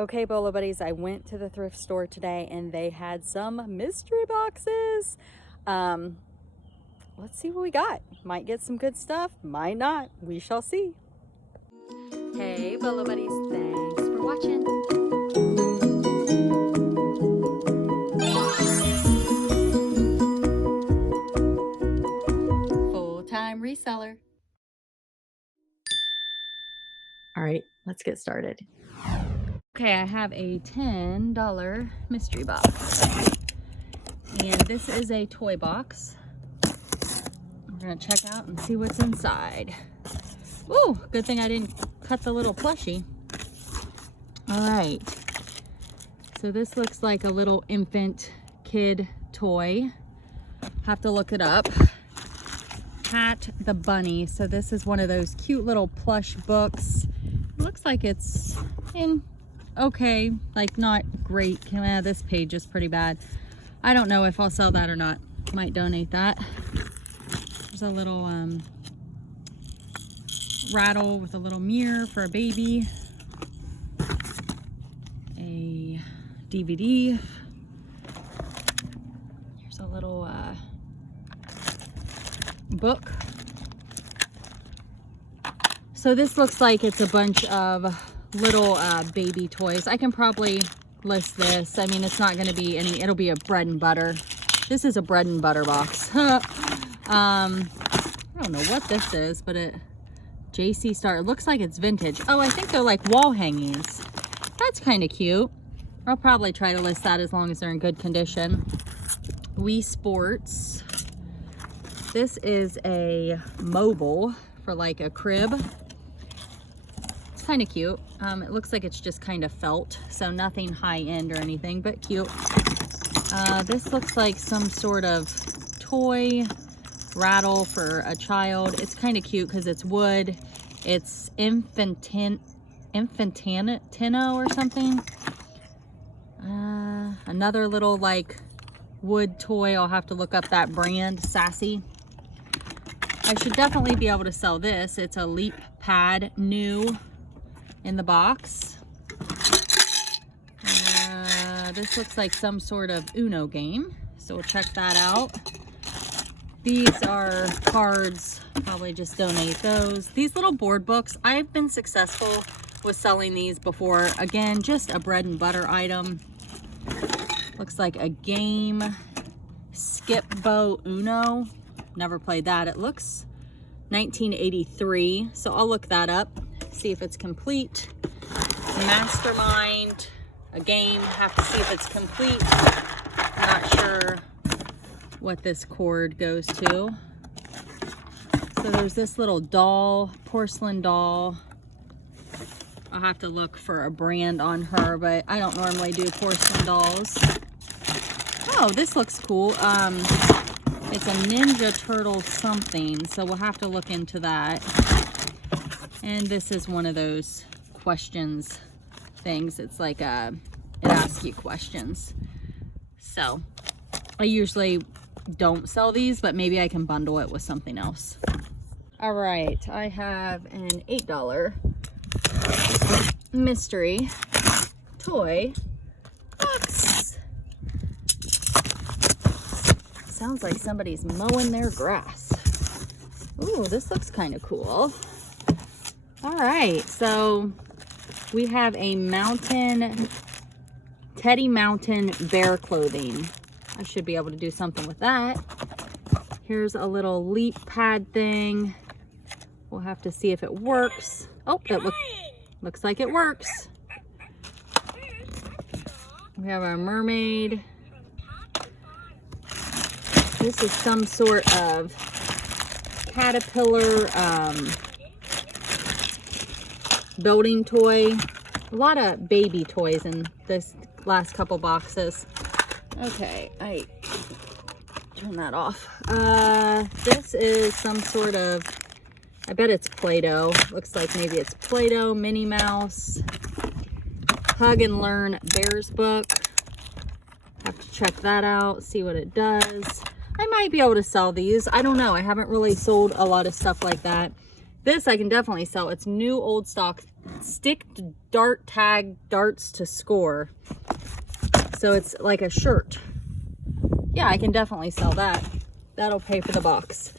Okay, Bolo buddies, I went to the thrift store today and they had some mystery boxes. Let's see what we got. Might get some good stuff, might not. We shall see. Hey, Bolo buddies, thanks for watching. Full-time reseller. All right, let's get started. Okay, I have a $10 mystery box. And this is a toy box. We're gonna check out and see what's inside. Ooh, good thing I didn't cut the little plushie. All right, so this looks like a little infant kid toy. Have to look it up. Pat the Bunny. So this is one of those cute little plush books. It looks like it's in okay, like not great. This page is pretty bad. I don't know if I'll sell that or not. Might donate that. There's a little rattle with a little mirror for a baby. A DVD. Here's a little book. So this looks like it's a bunch of little baby toys. I can probably list this. I mean, it's not going to be any, it'll be a bread and butter. This is a bread and butter box. I don't know what this is, but it JC Star. It looks like it's vintage. Oh, I think they're like wall hangings. That's kind of cute. I'll probably try to list that as long as they're in good condition. Wii Sports. This is a mobile for like a crib. It's kind of cute. It looks like it's just kind of felt, so nothing high end or anything, but cute. This looks like some sort of toy rattle for a child. It's kind of cute because it's wood. It's Infantino or something. Another little like wood toy. I'll have to look up that brand. Sassy. I should definitely be able to sell this. It's a Leap Pad, new in the box. This looks like some sort of Uno game, so we'll check that out. These are cards, probably just donate those. These little board books, I've been successful with selling these before. Again, just a bread and butter item. Looks like a game. Skip Bo Uno. Never played that. It looks 1983, so I'll look that up, see if it's complete. Mastermind, a game, have to see if it's complete. Not sure what this cord goes to. So there's this little doll, porcelain doll. I'll have to look for a brand on her, but I don't normally do porcelain dolls. Oh, this looks cool. It's a Ninja Turtle something, so we'll have to look into that. And this is one of those questions things. It's like it asks you questions. So I usually don't sell these, but maybe I can bundle it with something else. All right, I have an $8 mystery toy box. Sounds like somebody's mowing their grass. Ooh, this looks kind of cool. All right, so we have a Teddy Mountain bear clothing. I should be able to do something with that. Here's a little Leap Pad thing. We'll have to see if it works. Oh, that looks like it works. We have our mermaid. This is some sort of caterpillar building toy. A lot of baby toys in this last couple boxes. Okay, I turn that off. This is some sort of, I bet it's Play-Doh. Looks like maybe it's Play-Doh, Minnie Mouse, Hug and Learn Bears book. Have to check that out, see what it does. I might be able to sell these. I don't know. I haven't really sold a lot of stuff like that. This I can definitely sell. It's new old stock stick dart tag darts to score. So it's like a shirt. Yeah, I can definitely sell that. That'll pay for the box.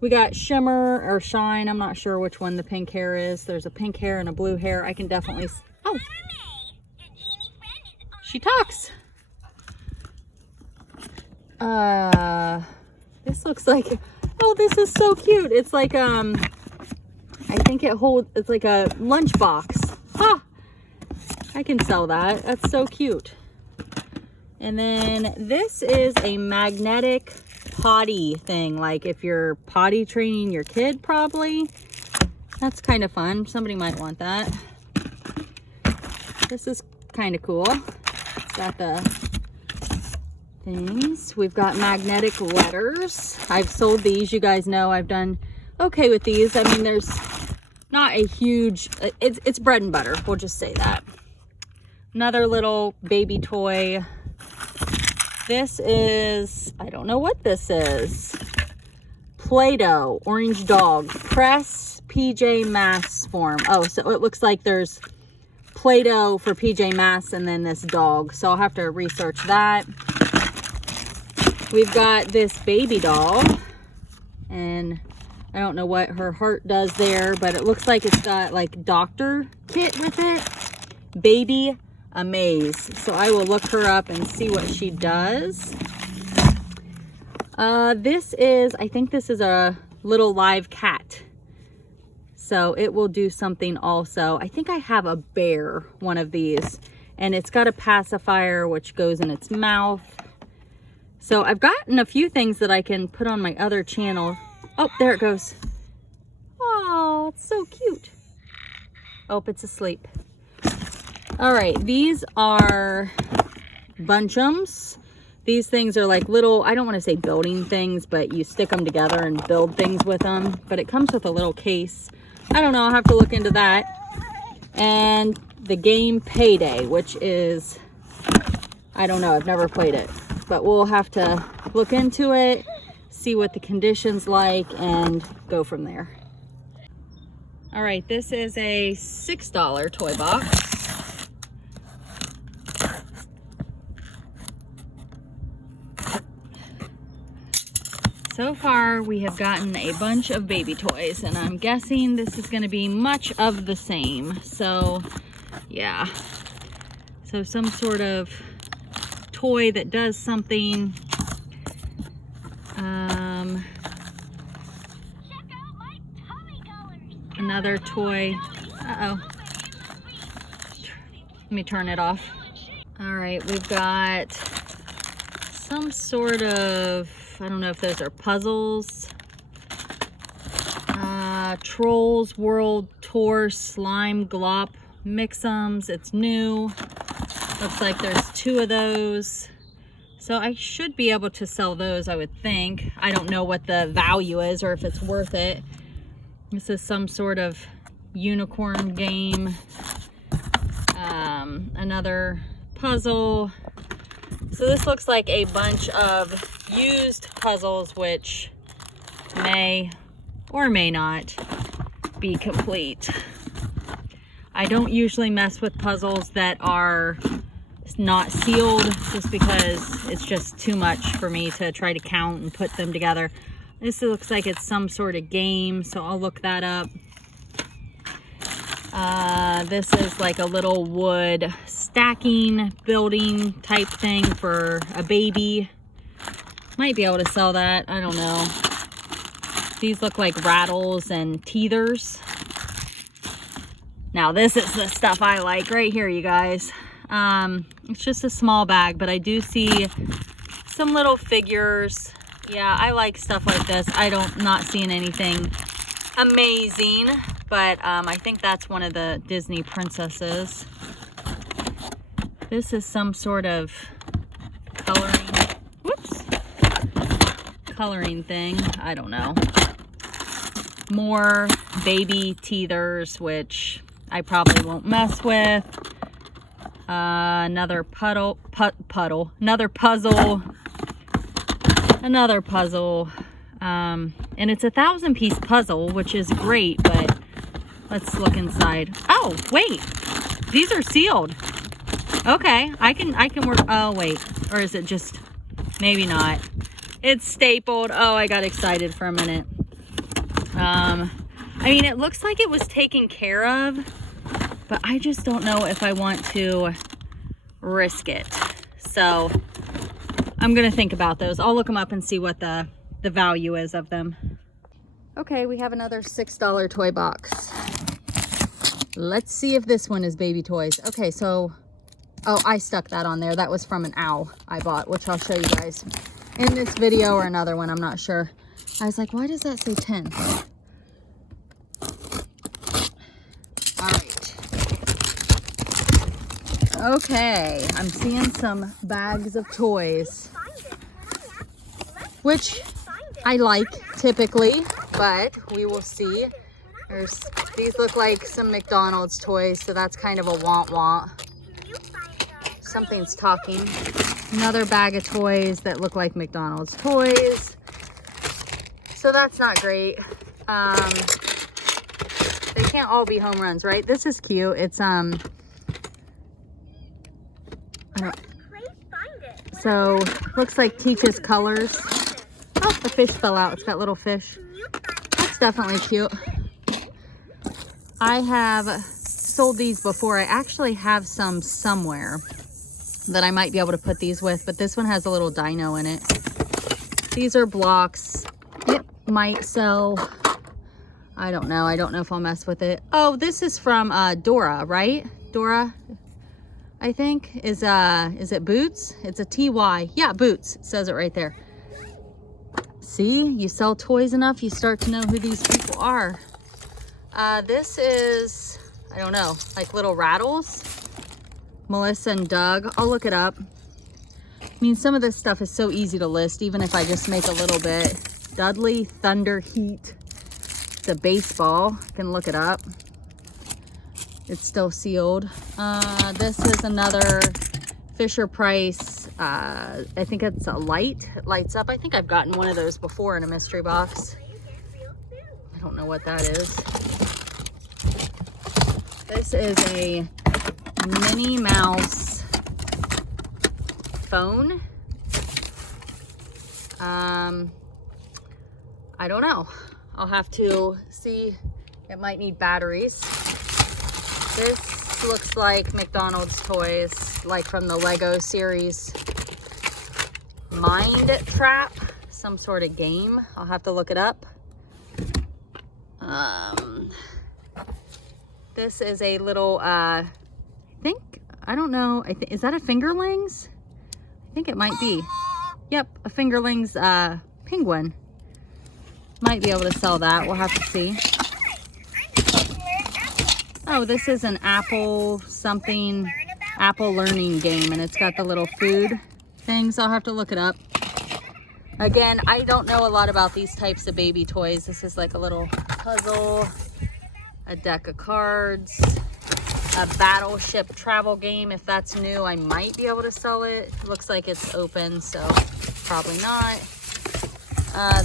We got shimmer or shine. I'm not sure which one the pink hair is. There's a pink hair and a blue hair. I can definitely... Oh, she talks. This looks like... Oh, this is so cute. It's like, I think it's like a lunch box. Ah, I can sell that. That's so cute. And then this is a magnetic potty thing, like if you're potty training your kid, probably. That's kind of fun. Somebody might want that. This is kind of cool. It's got the things. We've got magnetic letters. I've sold these. You guys know I've done okay with these. I mean, there's not a huge, it's bread and butter. We'll just say that. Another little baby toy. This is, I don't know what this is. Play-Doh, orange dog, press PJ Masks form. Oh, so it looks like there's Play-Doh for PJ Masks and then this dog. So I'll have to research that. We've got this baby doll. And I don't know what her heart does there, but it looks like it's got like doctor kit with it. Baby Amaze. So I will look her up and see what she does. This is, I think this is a little live cat. So it will do something also. I think I have a bear, one of these, and it's got a pacifier which goes in its mouth. So I've gotten a few things that I can put on my other channel. Oh, there it goes. Oh, it's so cute. Oh, it's asleep. All right, these are bunchums. These things are like little, I don't want to say building things, but you stick them together and build things with them. But it comes with a little case. I don't know, I'll have to look into that. And the game Payday, which is, I don't know, I've never played it. But we'll have to look into it, see what the condition's like, and go from there. All right, this is a $6 toy box. So far, we have gotten a bunch of baby toys, and I'm guessing this is going to be much of the same. So, yeah. So some sort of toy that does something. Another toy. Uh-oh. Let me turn it off. All right, we've got some sort of, I don't know if those are puzzles. Trolls World Tour Slime Glop Mix-Ums. It's new. Looks like there's 2 of those. So I should be able to sell those, I would think. I don't know what the value is or if it's worth it. This is some sort of unicorn game. Another puzzle. So this looks like a bunch of used puzzles, which may or may not be complete. I don't usually mess with puzzles that are not sealed, just because it's just too much for me to try to count and put them together. This looks like it's some sort of game, so I'll look that up. This is like a little wood stacking building type thing for a baby. Might be able to sell that, I don't know. These look like rattles and teethers. Now this is the stuff I like right here, you guys. It's just a small bag, but I do see some little figures. Yeah, I like stuff like this. Not seeing anything amazing, but I think that's one of the Disney princesses. This is some sort of coloring thing. I don't know. More baby teethers, which I probably won't mess with. Another another puzzle. And it's a 1,000-piece puzzle, which is great, but let's look inside. Oh, Oh, wait. These are sealed. Okay, I can work. Oh, wait. Or is it just, maybe not. It's stapled. Oh, I got excited for a minute. I mean, it looks like it was taken care of, but I just don't know if I want to risk it. So I'm going to think about those. I'll look them up and see what the value is of them. Okay, we have another $6 toy box. Let's see if this one is baby toys. Okay, so, oh, I stuck that on there. That was from an owl I bought, which I'll show you guys in this video or another one. I'm not sure. I was like, why does that say 10? All right. Okay, I'm seeing some bags of toys, which I like typically, but we will see. These look like some McDonald's toys, so that's kind of a want. Something's talking. Another bag of toys that look like McDonald's toys. So that's not great. They can't all be home runs, right? This is cute. It's so looks like Teach's Colors. Oh, the fish fell out. It's got little fish. That's definitely cute. I have sold these before. I actually have some somewhere that I might be able to put these with, but this one has a little dino in it. These are blocks. It might sell. I don't know. I don't know if I'll mess with it. Oh, this is from Dora, right? Dora, I think, is it Boots? It's a TY. Yeah, Boots. It says it right there. See, you sell toys enough, you start to know who these people are. This is, I don't know, like little rattles. Melissa and Doug. I'll look it up. I mean, some of this stuff is so easy to list, even if I just make a little bit. Dudley Thunder Heat. It's a baseball. I can look it up. It's still sealed. This is another Fisher Price. I think it's a light. It lights up. I think I've gotten one of those before in a mystery box. I don't know what that is. This is a Minnie Mouse phone. I don't know. I'll have to see. It might need batteries. This looks like McDonald's toys, like from the Lego series. Mind Trap, some sort of game. I'll have to look it up. This is a little, I don't know, is that a Fingerlings? I think it might be. Yep, a Fingerlings penguin. Might be able to sell that. We'll have to see. Oh, this is an Apple learning game, and it's got the little food things. I'll have to look it up. Again, I don't know a lot about these types of baby toys. This is like a little puzzle, a deck of cards, a battleship travel game. If that's new, I might be able to sell it. Looks like it's open, so probably not.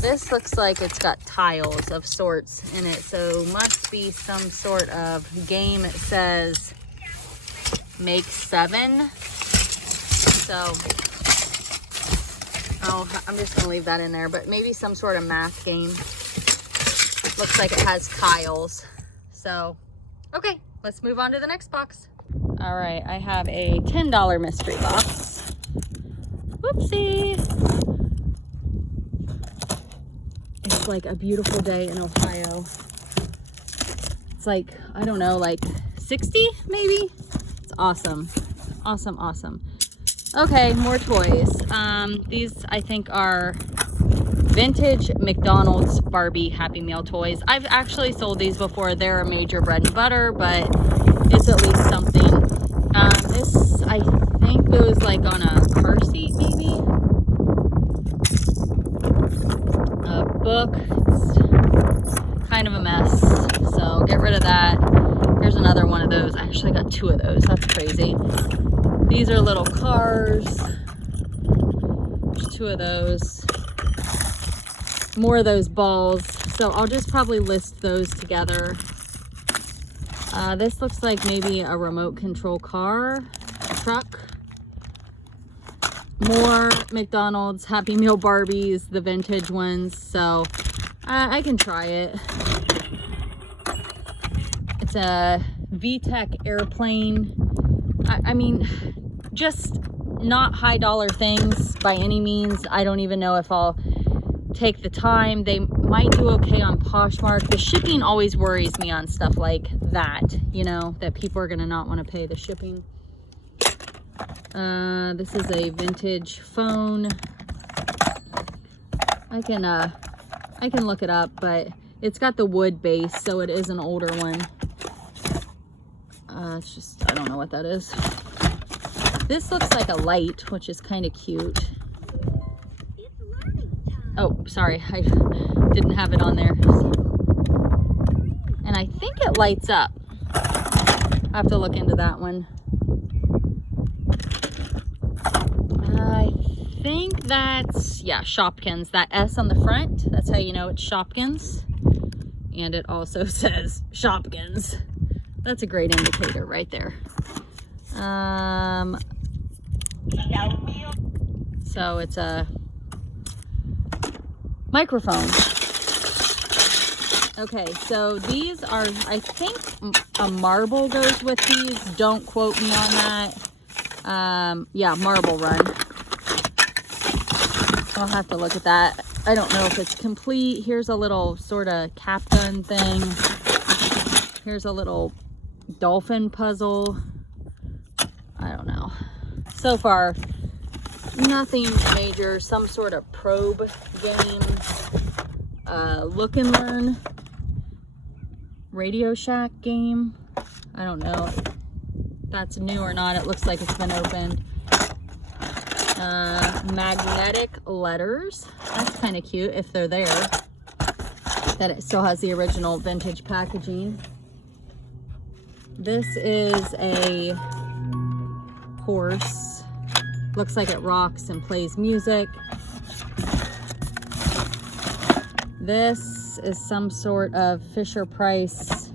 This looks like it's got tiles of sorts in it, so must be some sort of game. It says make 7. So, oh, I'm just gonna leave that in there, but maybe some sort of math game. Looks like it has tiles. So, okay, let's move on to the next box. All right, I have a $10 mystery box. Whoopsie. It's like a beautiful day in Ohio. It's like, I don't know, like 60 maybe? It's awesome. Awesome, awesome. Okay, more toys. These I think are vintage McDonald's Barbie Happy Meal toys. I've actually sold these before. They're a major bread and butter, but it's at least something. This I think goes like on a car seat maybe. A book. It's kind of a mess, so get rid of that. Here's another one of those. I actually got 2 of those. That's crazy. These are little cars. There's 2 of those. More of those balls. So I'll just probably list those together. This looks like maybe a remote control car, truck. More McDonald's Happy Meal Barbies, the vintage ones. So I can try it. It's a VTech airplane. I mean, just not high dollar things by any means. I don't even know if I'll take the time. They might do okay on Poshmark. The shipping always worries me on stuff like that, you know, that people are gonna not want to pay the shipping. This is a vintage phone. I can look it up, but it's got the wood base, so it is an older one. It's just, I don't know what that is. This looks like a light, which is kind of cute. Oh, sorry, I didn't have it on there. And I think it lights up. I have to look into that one. I think that's, yeah, Shopkins. That S on the front, that's how you know it's Shopkins. And it also says Shopkins. That's a great indicator right there. So it's a microphone. Okay, so these are, I think a marble goes with these. Don't quote me on that. Yeah, Marble Run. I'll have to look at that. I don't know if it's complete. Here's a little sort of cap gun thing. Here's a little dolphin puzzle. I don't know. So far, nothing major. Some sort of probe game. Look and Learn. Radio Shack game. I don't know if that's new or not. It looks like it's been opened. Magnetic letters. That's kind of cute if they're there. That it still has the original vintage packaging. This is a horse. Looks like it rocks and plays music. This is some sort of Fisher Price.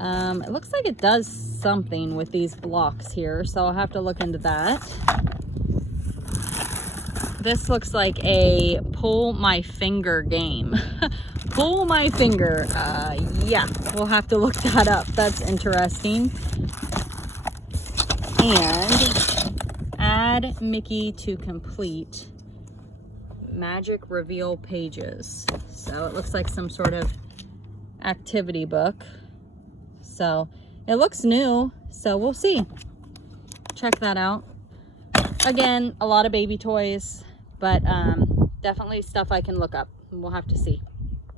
It looks like it does something with these blocks here, so I'll have to look into that. This looks like a pull my finger game. Pull my finger. Yeah, we'll have to look that up. That's interesting. And add Mickey to complete magic reveal pages. So it looks like some sort of activity book. So it looks new, so we'll see. Check that out. Again, a lot of baby toys, but definitely stuff I can look up. We'll have to see.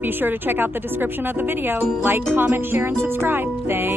Be sure to check out the description of the video. Like, comment, share, and subscribe. Thanks.